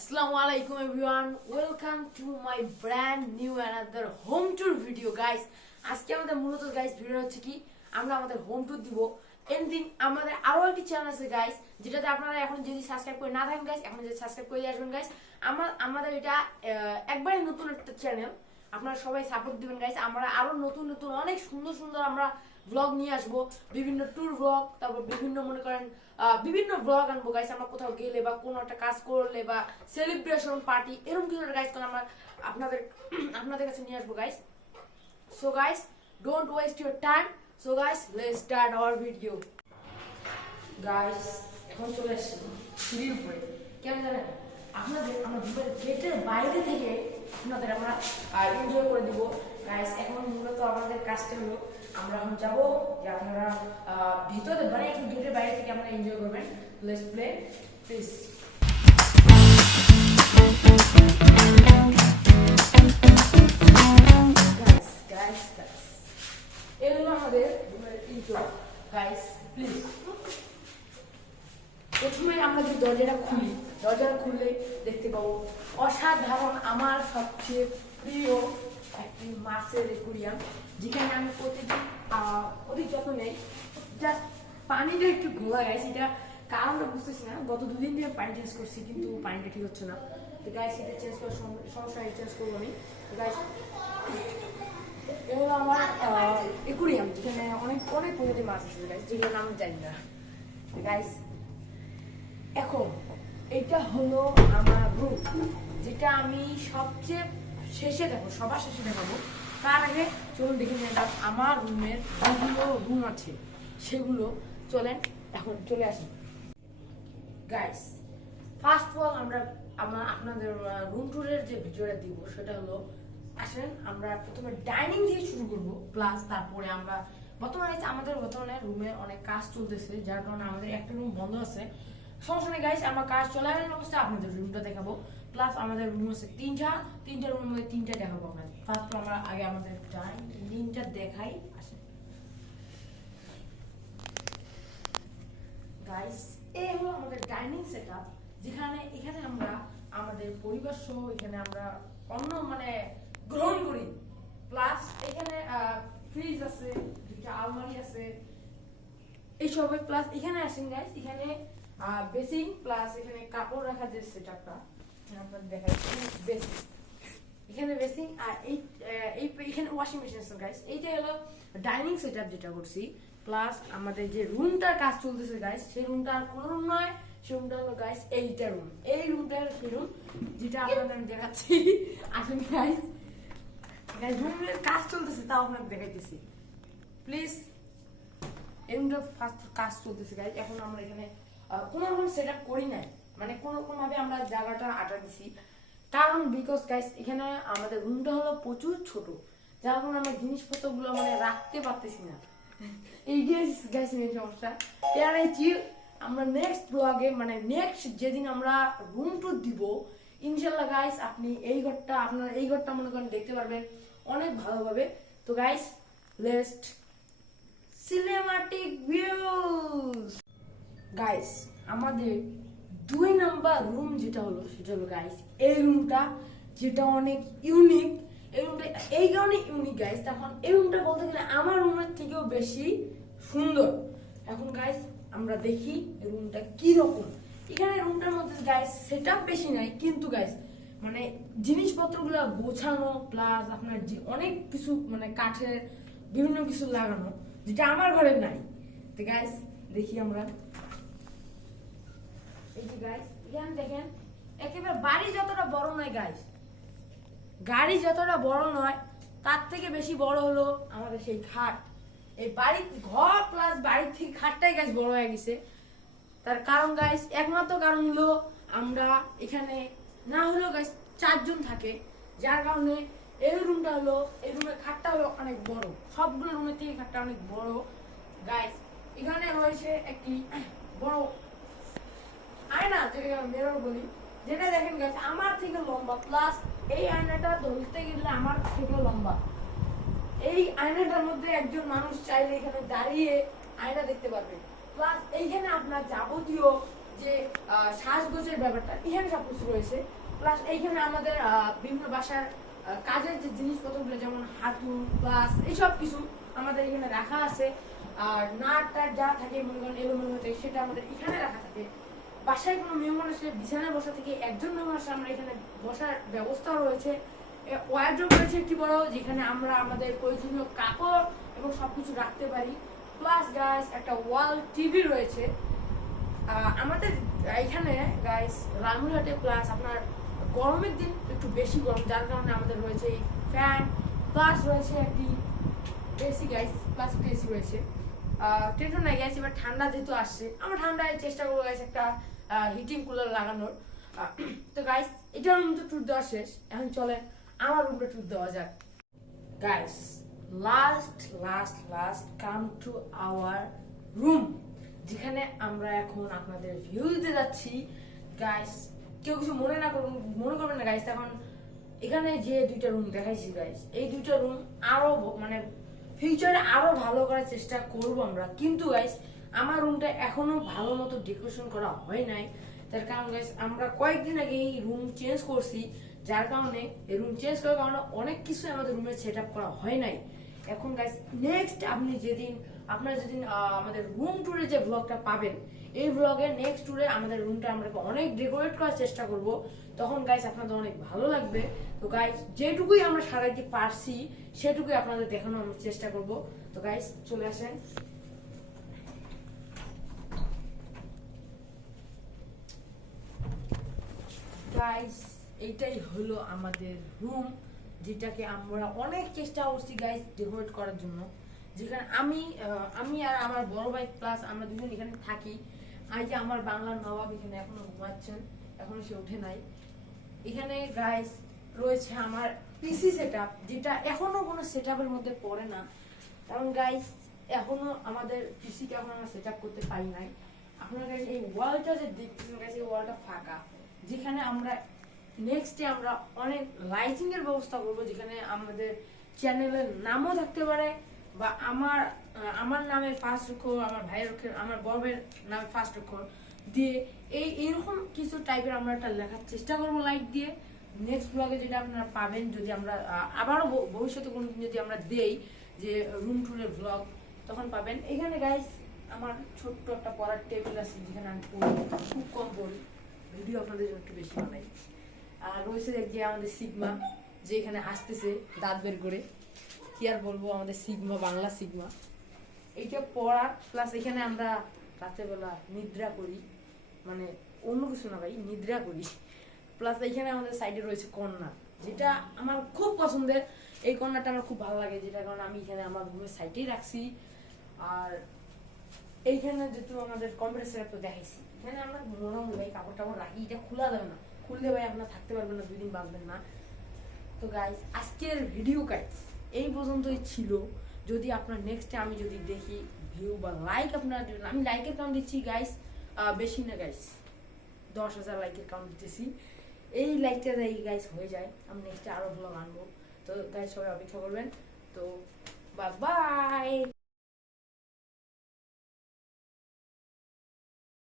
Assalamu alaikum everyone. Welcome to my brand new another home tour video guys. আজকে আমাদের মূলত guys video হচ্ছে কি আমরা আমাদের হোম ট্যুর দিব। এন্ডিং আমাদের আরো একটি চ্যানেল আছে গাইস যেটাতে আপনারা এখন যদি সাবস্ক্রাইব করে না থাকেন গাইস এখন যদি সাবস্ক্রাইব করে আসবেন গাইস। আমাদের এটা একবারে নতুন একটা চ্যানেল, আপনারা সবাই সাপোর্ট দিবেন গাইস। আমরা আরো নতুন নতুন অনেক সুন্দর সুন্দর আমরা ব্লগ নিয়ে আসবো, বিভিন্ন ট্যুর ব্লগ, তারপর বিভিন্ন মনে করেন বিভিন্ন ব্লগ আনবো গাইস। আমরা কোথাও গেলে বা কোনো একটা কাজ করলে বা সেলিব্রেশন পার্টি এরকম কিছু একটা গাইস আমরা আপনাদের কাছে নিয়ে আসবো guys. So guys don't waste your time. So guys let's start our video. Guys এখন চলে এসেছি সিঁড়ির উপরে। কেন জানেন, আমরা গেটের বাইরে থেকে আপনাদের আমরা এনজয় করে দিব গাইস। এখন মূলত আমাদের কাজটা হলো আমরা এখন যাবো যে আপনারা ভিতরে মানে একটু গেটের বাইরে থেকে আমরা এনজয় করবেন। Let's play please. এই হলো আমাদের ইন্ট্রো গাইস। প্লিজ প্রথমে আমরা যে দরজাটা খুললে দেখতে পাবো অসাধারণ আমার সবচেয়ে প্রিয় একটি মাছের অ্যাকুয়ারিয়াম, যেখানে আমি প্রতিদিন অধিক যত্ন নেই। জাস্ট পানিটা একটু ঘোলা গাইস, এটা কারণটা বুঝতেছি না। গত দুদিন থেকে পানি চেঞ্জ করছি কিন্তু পানিটা ঠিক হচ্ছে না। তো গাইস এটা চেঞ্জ করার সমস্যা চেঞ্জ করবো আমি। তো গাইস এগুলো আমার অ্যাকুয়ারিয়াম, যেখানে অনেক অনেক প্রজাতির মাছ আছে গাইস, যেগুলো নাম জানি না গাইস। এখন এটা হলো আমার রুম, যেটা আমি সবচেয়ে শেষে দেখাবো, সবার শেষে দেখাবো। তার আগে চলুন দেখে নিয়ে আমার রুমের যেগুলো রুম আছে সেগুলো চলেন এখন চলে আসি গাইস। ফার্স্ট অফ অল আমরা আপনাদের রুম ট্যুরের যে ভিডিওটা দিব সেটা হলো, আসেন আমরা প্রথমে ডাইনিং থেকে শুরু করবো, প্লাস তারপরে আমরা বর্তমানে রুমে অনেক কাজ চলতেছে, যার কারণে আমাদের একটা রুম বন্ধ আছে। সমস্যা নেই গাইস, আমরা কাজ চলাকালীন অবস্থায় আপনাদের রুমটা দেখাবো। প্লাস আমাদের রুম আছে তিনটা রুমের মধ্যে তিনটা দেখাবো আপনাদের। ফার্স্ট আমরা আগে আমাদের ডাইনিংটা দেখাই। আসেন গাইস, এই হলো আমাদের ডাইনিং সেটআপ, এখানে আমরা আমাদের পরিবার সহ এখানে আমরা অন্য গ্রহণ করি। প্লাস এখানে ফ্রিজ আছে, দুইটা আলমারি আছে এইসব। প্লাস এখানে আসেন গাইস, এখানে বেসিং, প্লাস এখানে কাপড় রাখার যে সেটআপটা আপনাদের দেখাই। এখানে বেসিং আর এখানে ওয়াশিং মেশিন আছে গাইস। এইটা হলো ডাইনিং সেটআপ যেটা করছি। প্লাস আমাদের যে রুমটার কাজ চলতেছে গাইস, সেই রুমটা আর কোনো রুম নয়, সেই রুমটা হলো গাইস এইটা রুম। এই রুমটা হলো সেই রুম যেটা আপনাদের আমি দেখাচ্ছি। আসেন গাইস, রুমের কাজ চলতেছে তাও আপনাদের দেখাইতেছি প্লিজ। এই রুমটা ফার্স্ট কাজ চলতেছে গাইস। এখন আমরা এখানে কোনো রকম সেটআপ করি নাই, কোনো রকম ভাবে আমরা জায়গাটা আটা দিছি। কারণ বিকজ গাইস এখানে আমাদের রুমটা হলো প্রচুর ছোট, যার কারণে আমরা জিনিসপত্রগুলো রাখতে পারতেছি না। এই গাইস মেন সমস্যা। আমরা নেক্সট ব্লগে নেক্সট যেদিন আমরা রুম ট্যুর দিব ইনশাল্লাহ গাইস, আপনারা এই ঘরটা মনে করেন দেখতে পারবেন অনেক ভালোভাবে। তো guys let's cinematic views guys. আমাদের 2 নাম্বার রুম যেটা হলো সেটা হলো গাইস এই রুমটা, যেটা অনেক ইউনিক। এই রুমটা এই কারণে ইউনিক গাইস, তখন এই রুমটা বলতে গেলে আমার রুমের থেকেও বেশি সুন্দর। এখন গাইস আমরা দেখি রুমটা কি রকম। এখানে রুমটার মধ্যে গাইস সেটআপ বেশি নাই, কিন্তু গাইস জিনিসপত্রগুলো গোছানো, প্লাস আপনার অনেক কিছু কাঠের বিভিন্ন কিছু লাগানো, যেটা আমার ঘরে নাই। তো গাইস দেখি আমরা। এই যে গাইস এখানে দেখেন, একেবারে বাড়ি যতটা বড় নয় গাইস, গাড়ি যতটা বড় নয় তার থেকে বেশি বড় হলো আমাদের সেই খাট। এই ঘর প্লাস বাড়ির থেকে খাটটাই গাইস বড় হয়ে গেছে। তার কারণ গাইস একমাত্র কারণ হলো আমরা এখানে না হলো গাইস 4 জন থাকে, যার কারণে এই রুমের খাটটা হলো অনেক বড়। সবগুলো রুমের থেকে খাটটা অনেক বড় গাইস। এখানে রয়েছে একটি বড় আয়না, যেটাকে মিরর বলি, যেটা দেখেন গাইস আমার থেকে লম্বা। প্লাস এই আয়নাটা ধরতে গেলে আমার থেকে লম্বা। এই আয়নাটার মধ্যে একজন মানুষ চাইলে এখানে দাঁড়িয়ে আয়না দেখতে পারবে। প্লাস এইখানে আপনার যাবতীয় যে সাজগোজের ব্যাপারটা এখানে সবকিছু রয়েছে। প্লাস এইখানে আমাদের বিভিন্ন বাসার কাজের যে জিনিসপত্রগুলো যেমন হাতুড়ি প্লাস এইসব কিছু আমাদের এখানে রাখা আছে। আর নাট টাট যা থাকে মনে করেন এলোমেলো হতে সেটা আমাদের এখানে রাখা থাকে। বাসায় কোনো মেহমান আসলে বিছানায় বসা থেকে একজন মেহমান আসলে আমরা এখানে বসার ব্যবস্থাও রয়েছে। ওয়ার্ড্রোব রয়েছে একটি বড়, যেখানে আমরা আমাদের প্রয়োজনীয় কাপড় এবং সবকিছু রাখতে পারি। প্লাস গাইস একটা ওয়াল টিভি রয়েছে আমাদের এখানে গাইস লালমনিরহাটে। প্লাস আপনার গরমের দিন একটু বেশি গরম, যার কারণে আমাদের রয়েছে ফ্যান প্লাস রয়েছে একটি এসি গাইস, প্লাস একটা এসি রয়েছে। টেনশন নাই গাইস, এবার ঠান্ডা যেহেতু আসছে আমরা ঠান্ডায় চেষ্টা করবো গাইস একটা হিটিং কুলার লাগানোর। তো গাইস এটার রুম তো ট্যুর দেওয়া শেষ, এখন চলে আমার রুমটা ট্যুর দেওয়া যাক। Guys last come to our room, যেখানে আমরা এখন আপনাদের ভিউ দিতে যাচ্ছি। গাইস কেউ কিছু মনে করবেন না গাইস, এখন এখানে যে দুইটা রুম দেখাইছি গাইস, এই দুইটা রুম আরো মানে ফিউচারে আরো ভালো করার চেষ্টা করব আমরা। কিন্তু গাইস আমার রুমটা এখনো ভালো মতো ডেকোরেশন করা হয় নাই, তার কারণ গাইস আমরা কয়েকদিন আগে এই রুম চেঞ্জ করছি, যার কারণে এই রুম চেঞ্জ করার কারণে অনেক কিছু আমাদের রুমে সেট আপ করা হয় নাই। এখন গাইস নেক্সট আপনারা যেদিন আমাদের রুম ট্যুরে যে ব্লগটা পাবেন, এই ব্লগে নেক্সট ট্যুরে আমাদের রুমটা আমরা অনেক ডেকোরেট করার চেষ্টা করব, তখন গাইস আপনাদের অনেক ভালো লাগবে। তো গাইস যেটুকুই আমরা সারাইতে পারছি সেটুকুই আপনাদের দেখানোর আমরা চেষ্টা করব। তো গাইস চলে আসেন। গাইস এইটাই হলো আমাদের রুম, যেটাকে আমরা অনেক চেষ্টা করছি গাইস ডেকোরেট করার জন্য। যেখানে আমি আর আমার বড় ভাই প্লাস আমরা দুজন এখানে থাকি। আর যে আমার বাংলার নবাব এখানে এখনো ঘুমাচ্ছেন, এখনো সে উঠে নাই। এখানে গাইস রয়েছে আমার পিসি সেটআপ, যেটা এখনো কোনো সেটআপের মধ্যে পড়ে না, কারণ গাইস এখনো আমাদের পিসিটা এখন আমরা সেটআপ করতে পারি নাই। আপনারা গাইস এই ওয়ালটা যে দেখতেছেন গাইস, এই ওয়ালটা ফাঁকা, যেখানে আমরা নেক্সটে আমরা অনেক লাইটিং এর ব্যবস্থা করবো, যেখানে আমাদের চ্যানেলের নামও থাকতে পারে বা আমার নামে ফার্স্ট অক্ষর, আমার ভাইয়ের অক্ষর, আমার বড় ভাইয়ের নামে ফার্স্ট অক্ষর দিয়ে এইরকম কিছু টাইপের আমরা একটা লেখার চেষ্টা করবো লাইট দিয়ে। নেক্সট ব্লগে যেটা আপনারা পাবেন, যদি আমরা আবারও ভবিষ্যতে কোনোদিন যদি আমরা দেই যে রুম ট্যুরের ব্লগ, তখন পাবেন। এখানে গাইস আমার ছোট্ট একটা পড়ার টেবিল আছে, যেখানে আমি পড়ি, খুব কম পড়ি, ভিডিও আপনাদের জন্য একটু বেশি বানাই। আর রয়েছে যে আমাদের সিগমা, যে এখানে হাসতেছে দাঁত বের করে, কি আর বলবো, আমাদের সিগমা, বাংলা সিগমা। এইটা পড়ার প্লাস এখানে আমরা রাত্রেবেলা নিদ্রা করি, মানে অন্য কিছু না ভাই, নিদ্রা করি। প্লাস এইখানে আমাদের সাইডে রয়েছে কর্নার, যেটা আমার খুব পছন্দের। এই কর্নারটা আমার খুব ভালো লাগে, যেটা কারণ আমি এখানে আমার রুমের সাইডেই রাখছি। আর এইখানে যেহেতু আমাদের কম্পিউটার সেটআপ তো দেখাইছি, এখানে আমরা মোটামুটি ভাই কাপড় টাপড় রাখি, এটা খোলা যাবে না, খুললে ভাই আপনার থাকতে পারবেন না, 2 দিন বাঁচবেন না। তো গাইস আজকের ভিডিও গাইস এই পর্যন্তই ছিল। যদি আপনার নেক্সটে আমি যদি দেখি ভিউ বা লাইক আপনারা দিবেন, আমি লাইকের কাউন্ট দিচ্ছি গাইস বেশি না গাইস, 10,000 লাইকের কাউন্ট দিতেছি। এই লাইকটা যাই গাইস হয়ে যায়, আমি নেক্সটে আরো ব্লগ আনবো। তো গাইস সবাই অপেক্ষা করবেন। তো বাই বাই।